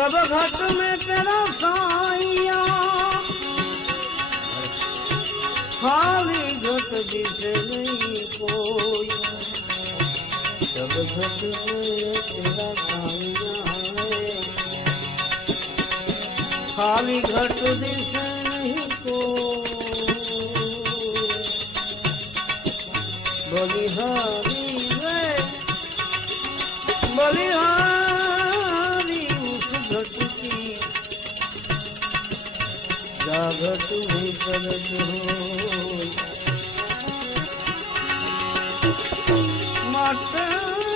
सब घट में तेरा साइया खाली घट दिसे नहीं कोई सब घट में तेरा साइया है खाली घट दिसे नहीं कोई बलिहारी रे बलिहारी જાગતું કરજો માટે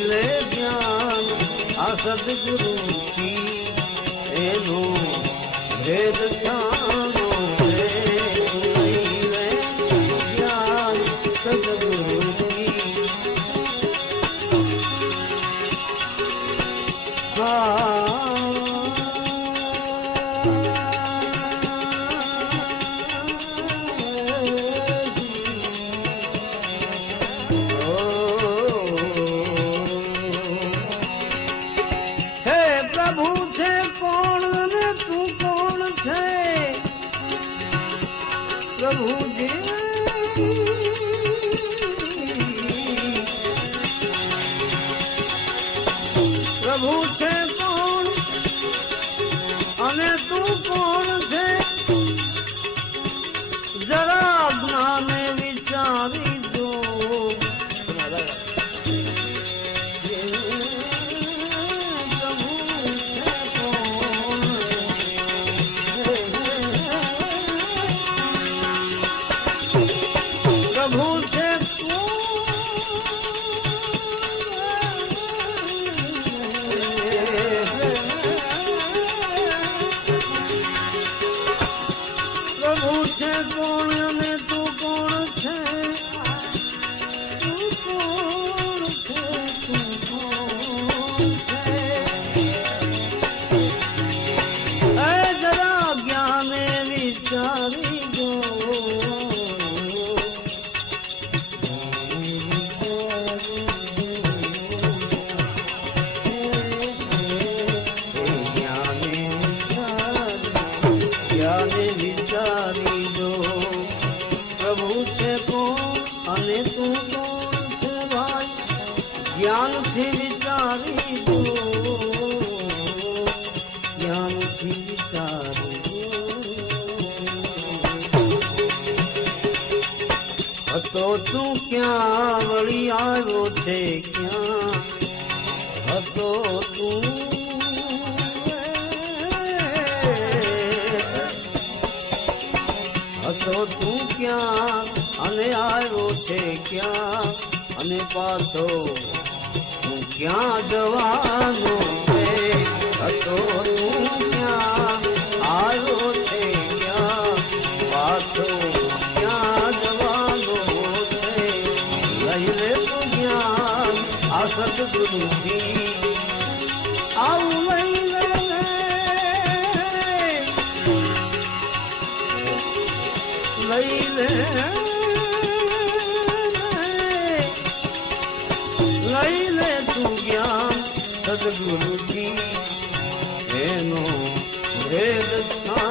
લઈ લે જ્ઞાન આ સદગુરુ કી એનો ભેદ પ્રભુજી પ્રભુ છે કોણ? અને તું કોણ? તું ક્યાં વળી આવ્યો છે? ક્યાં? હતો તું? હતો તું ક્યાં? અને આવ્યો છે ક્યાં? અને પાછો તું ક્યાં જવાનો છે? હતો તું ક્યાં? આવ્યો છે ક્યાં? સદગુરુજી આવું લઈને લઈ લે લઈ લે તું જ્ઞાન સદગુરુજી એનો ભેદ છાનો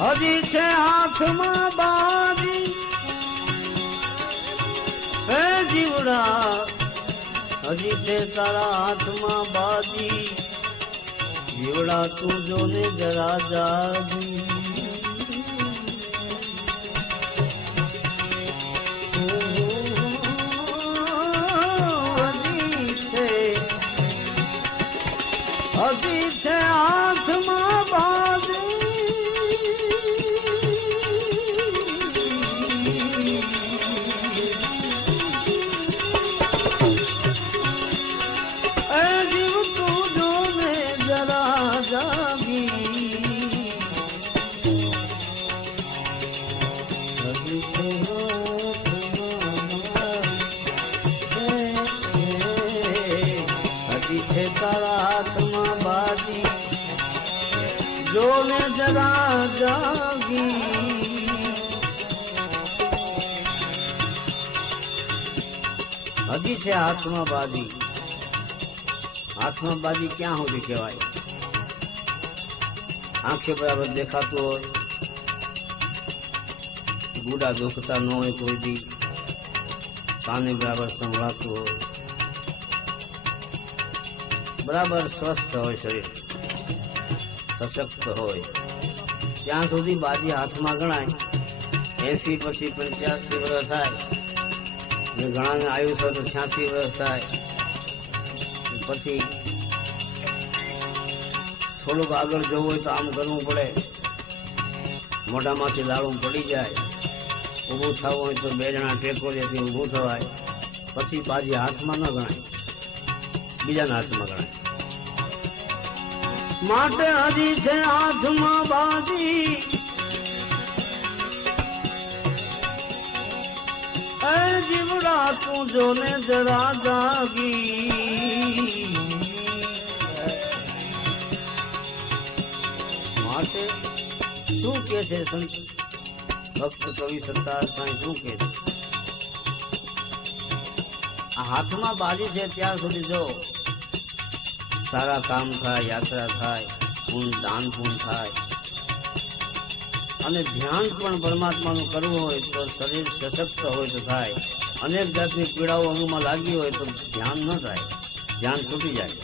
હજી છે હાથમાં બાજી. હે જીવડા, હજી છે તારા હાથમાં બાજી. જીવડા, તું જો ને જરા જાગી હજી છે, હજી હજી છે હાથમાં બાજી હાથમાં બાજી ક્યાં સુધી કહેવાય? આંખે બરાબર દેખાતું હોય. ગુડા દુખતા ન હોય કોઈ દી. કાને બરાબર સંભળાતું હોય. બરાબર સ્વસ્થ હોય શરીર. સશક્ત હોય. ત્યાં સુધી બાજી હાથમાં ગણાય. એસી પછી પંચ્યાસી વર્ષ થાય. ઘણાને આયુષ હોય તો છ્યાસી વર્ષ થાય. પછી થોડુંક આગળ જવું હોય તો આમ કરવું પડે. મોઢામાંથી લાડું પડી જાય. ઊભું થવું હોય તો બે જણા ટેકો લેતી ઊભું થવાય. પછી બાજી હાથમાં ન ગણાય. બીજાના હાથમાં ગણાય. માટે હજી છે હાથમાં બાજી. જીવડા તું જોને જરા જાગી માટે શું કે છે સંત ભક્ત કવિ સત્તાર સાંઈ શું કે છે આ હાથમાં બાજી છે ત્યાં સુધી જો સારા કામ થાય યાત્રા થાય પૂર્ણ દાન પૂર્ણ થાય અને ધ્યાન પણ પરમાત્માનું કરવું હોય તો શરીર સશક્ત હોય તો થાય. અનેક જાતની પીડાઓ અંગમાં લાગી હોય તો ધ્યાન ન થાય. ધ્યાન તૂટી જાય.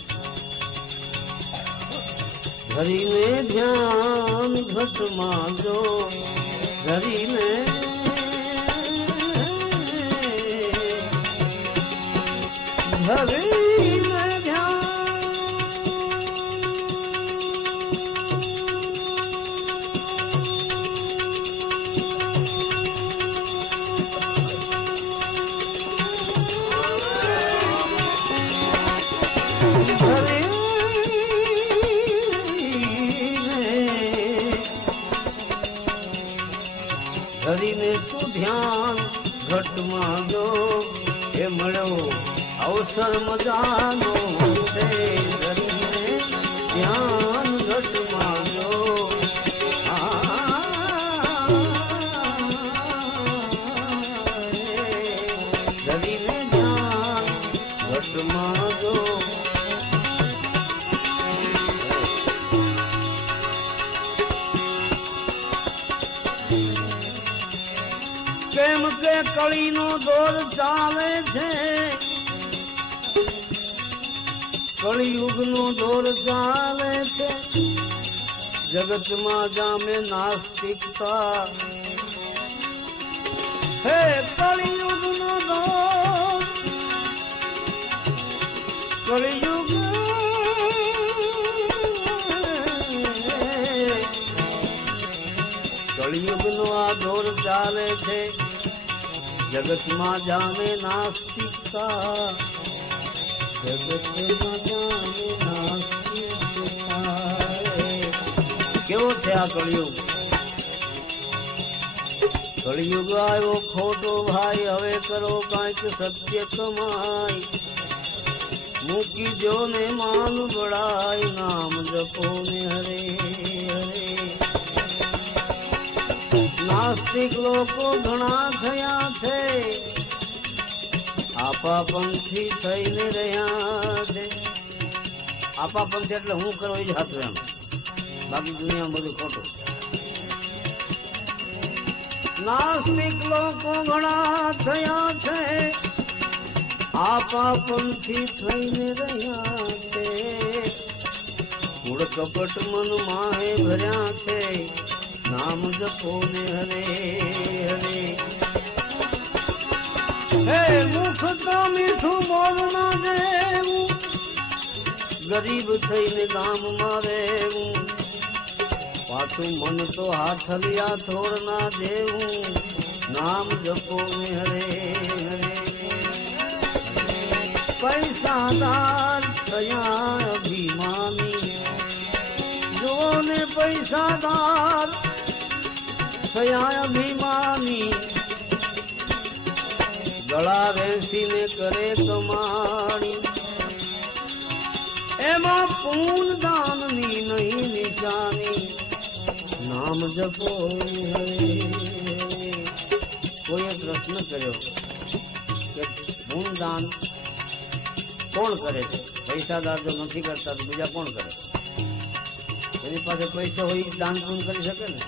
ધરીને ધ્યાન ઘટમાં ધરીને ધરીને એ અવસર મજાનો છે ધરીને ધ્યાન ઘટ જો ધરીને ધ્યાન ઘટ જો કેમ કે કળીનો દોર ચાલે કળિયુગનો દોર ચાલે છે. જગતમાં જામે નાસ્તિકતા. હે કળિયુગ નો દોષ કળિયુગ. કળિયુગ નો આ દોર ચાલે છે. જગતમાં જામે નાસ્તિકતા. કેવો છે આ કળિયુગ? કળિયુગ આવ્યો ખોટો ભાઈ, હવે કરો કાંઈક સત્ય કમાય મૂકી જો ને માન બળાય નામ જપો ને હરે હરે. નાસ્તિક લોકો ઘણા થયા છે. આપા પંથી થઈને રહ્યા આપા પંથી એટલે હું કરો એ જ હતું એમ. બાકી દુનિયા બધું ખોટું. નાસ્તિક લોકો ઘણા થયા છે. આપા પંથી થઈને રહ્યા છે. કુળ કપટ મન માહે ભર્યા છે. નામ જપો ને હરે હરે. હે મુખ તો મીઠું બોલના દેવું ગરીબ થઈને ગામમાં રહેવું. પાછું મન તો હાથલિયા થોડ ના દેવું નામ જપો હરે પૈસાદાર થયા અભિમાની. જો ને પૈસાદાર થયા અભિમાની. ગળા વેસીને કરે કમાણી. એમાં પૂન દાનની નહીં નિશાની. નામ જપો કોઈએ પ્રશ્ન કર્યો કે પૂન દાન કોણ કરે છે? પૈસાદાર જો નથી કરતા તો બીજા કોણ કરે? એની પાસે પૈસા હોય દાન પૂન કરી શકે ને.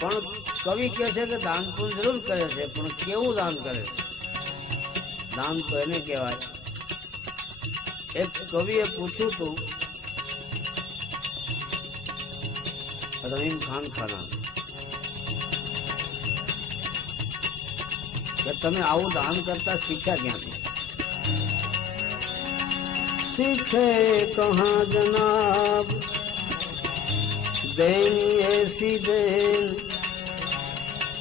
પણ કવિ કહે છે કે દાન પૂન જરૂર કરે છે પણ કેવું દાન કરે છે દાન તો એને કહેવાય એક કવિએ પૂછ્યું હતું રહીમ ખાન ખાના કે તમે આવું દાન કરતા શીખ્યા ક્યાંથી सीखे कहाँ जनाब देनी ऐसी देन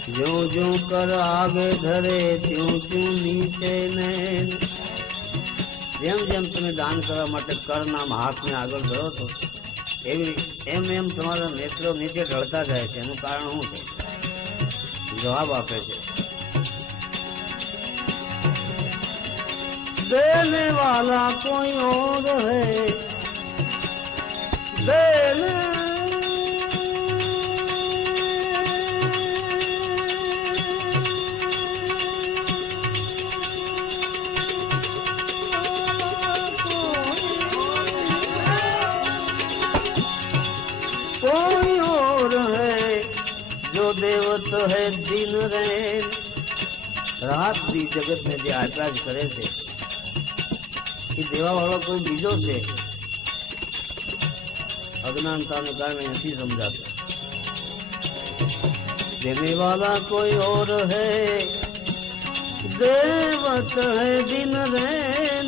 જો જો કર આગે ધરે ત્યું ત્યું નીચે ને. જેમ જેમ તમે દાન કરવા માટે કર નામ હાથને આગળ ધરો છો, એવી એમ એમ તમારા નેત્રો નીચે ઢળતા જાય છે. એનું કારણ શું છે? જવાબ આપે છે. દેને વાલા કોઈ ઓર હે શાસ્ત્રી જગતને જે આટરાજ કરે છે, એ દેવાવાળો કોઈ બીજો છે? અજ્ઞાનતાને કારણે નથી સમજાતો. દેવી વાળા કોઈ ઓર હે, દેવત હે દિન રેન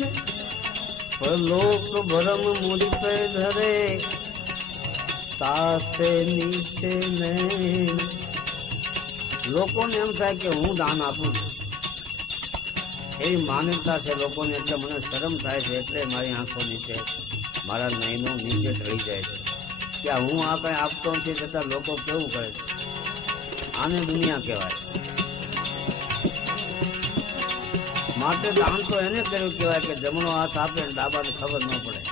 પર લોક ભરમ મૂડી પે ધરે, તાસે નીચે ને લોકોને એમ થાય કે હું દાન આપું છું. એવી માન્યતા છે લોકોને એટલે મને શરમ થાય છે એટલે મારી આંખો નીચે મારા નયનો નીચે ઢળી જાય છે. કે હું આ કઈ આપતો નથી છતાં લોકો કેવું કરે છે? આને દુનિયા કહેવાય. માટે દાન તો એને કર્યું કહેવાય કે જમણો હાથ આપે ને ડાબાને ખબર ન પડે.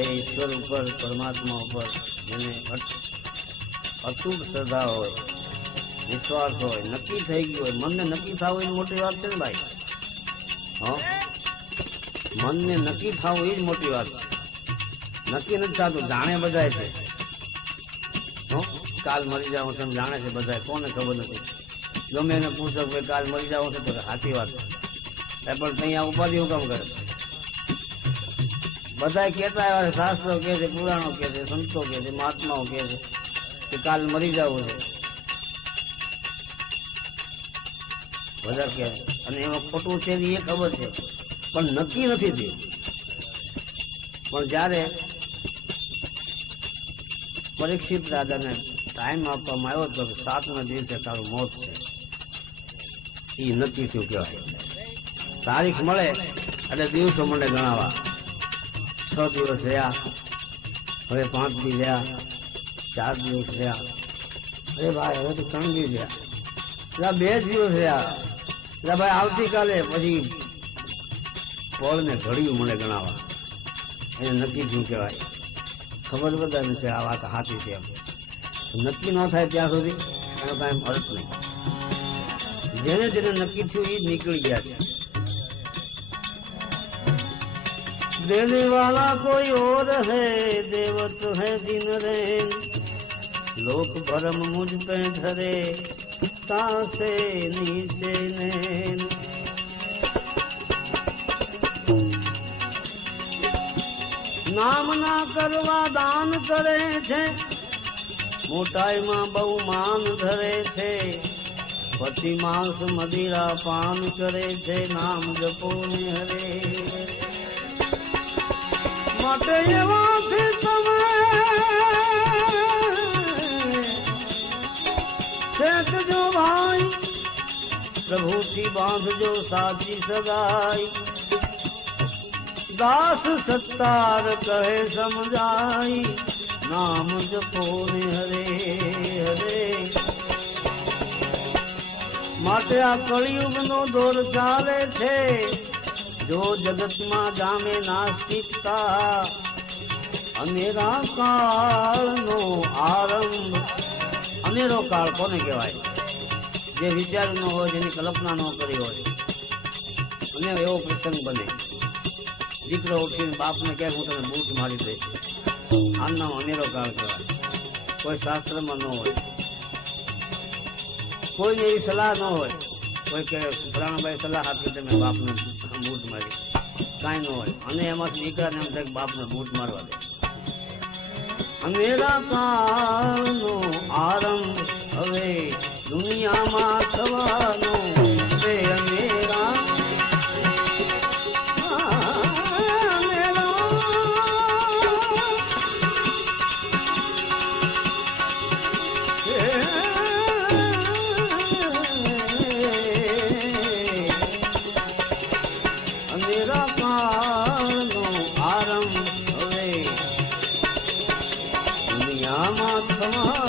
એ ઈશ્વર ઉપર, પરમાત્મા ઉપર જેને અતૂટ શ્રદ્ધા હોય વિશ્વાસ હોય, નક્કી થઈ ગયું હોય. મનને નક્કી થવું એ મોટી વાત છે ને ભાઈ? હો? મનને નક્કી થવું એ જ મોટી વાત છે. નક્કી નથી થતું, જાણે બધાય છે. કાલ મરી જાવ તમે જાણે છે બધા કોને ખબર નથી? ગમે એને પૂછો કે કાલ મરી જાવ છે તો સાચી વાત એ પણ ત્યાં ઉપાધિ કામ કરે. બધા કહેતા આવ્યા શાસ્ત્રો કે છે, પુરાણો કે છે, સંતો કે છે, મહાત્માઓ કે છે કે કાલ મરી જવું છે. બધા કે, અને એમાં ખોટું છે એ ખબર છે. પણ નક્કી નથી થયું. પણ જ્યારે પરીક્ષિત રાજાને ટાઈમ આપવામાં આવ્યો હતો કે સાતમા દિવસે તારું મોત છે એ નક્કી થયું કહેવાય તારીખ મળે એટલે દિવસો મને ગણાવા. છ દિવસ રહ્યા, હવે પાંચ દી રહ્યા, ચાર દિવસ રહ્યા. અરે ભાઈ, હવે તો ત્રણ દિવસ રહ્યા. બે દિવસ રહ્યા. એટલે ભાઈ આવતીકાલે પછી પોળ ને ઘડિયું મને ગણાવા એને નક્કી થયું કહેવાય ખબર બધાને છે આ વાત સાચી છે એમ નક્કી ન થાય ત્યાં સુધી એનો કાંઈ અર્થ નહીં જેને જેને નક્કી થયું એ જ નીકળી ગયા છે देने वाला कोई और है देवत है दिन रेन लोक भरम मुझ पे धरे તાસે નીચે ને નામ ના કરવા દાન કરે છે મોટાઈમાં બહુ માન ધરે છે પછી માંસ મદિરા પાન કરે છે નામ જપો ને હરે માટે એવા છે તમે ફેંકજો ભાઈ પ્રભુથી બાંધજો સાચી સગાઈ દાસ સત્તાર કહે સમજાઈ નામ જપો ને હરે હરે માટે આ કળિયુગ નો દોર ચાલે છે જો જગતમાં જામે નાસ્તિકતા અનેરા કાળનો આરંભ અનેરો કાળ કોને કહેવાય? જે વિચાર ન હોય, જેની કલ્પના ન કરી હોય. અને એવો પ્રસંગ બને. દીકરો ઉઠીને બાપને કહે, હું તને બૂટ મારી દઈશ. આમના અનેરો કાળ કહેવાય. કોઈ શાસ્ત્રમાં ન હોય. કોઈને એવી સલાહ ન હોય. કોઈ કે ફલાણાભાઈ, સલાહ આપી તમે બાપને બૂટ મારી. કાંઈ ન હોય. અને એમાંથી દીકરાને એમ થાય બાપને બૂટ મારવા દે. અમેરા કાળનો આરંભ હવે દુનિયામાં થવાનો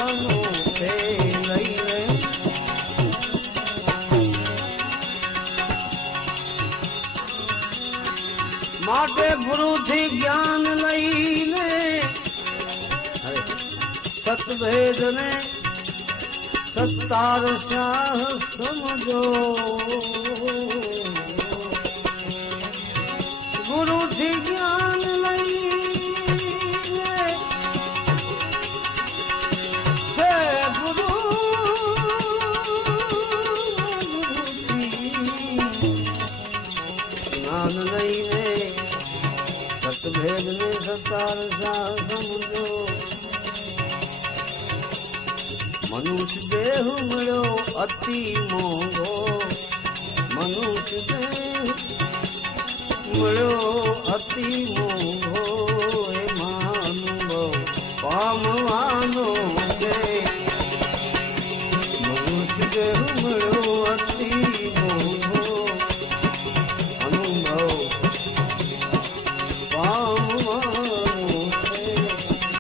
થવાનો છે લઈ માટે ગુરુથી જ્ઞાન લઈને સતભેદને સત્તાર શાહ સમજો ગુરુથી જ્ઞાન જ્ઞાન લઈને સતભેદ ને સતાર સમજો મનુષ્ય દેહ મળ્યો અતિ મોંઘો મનુષ્ય દેહ મળ્યો અતિ મોંઘો એ માનવો પામવાનો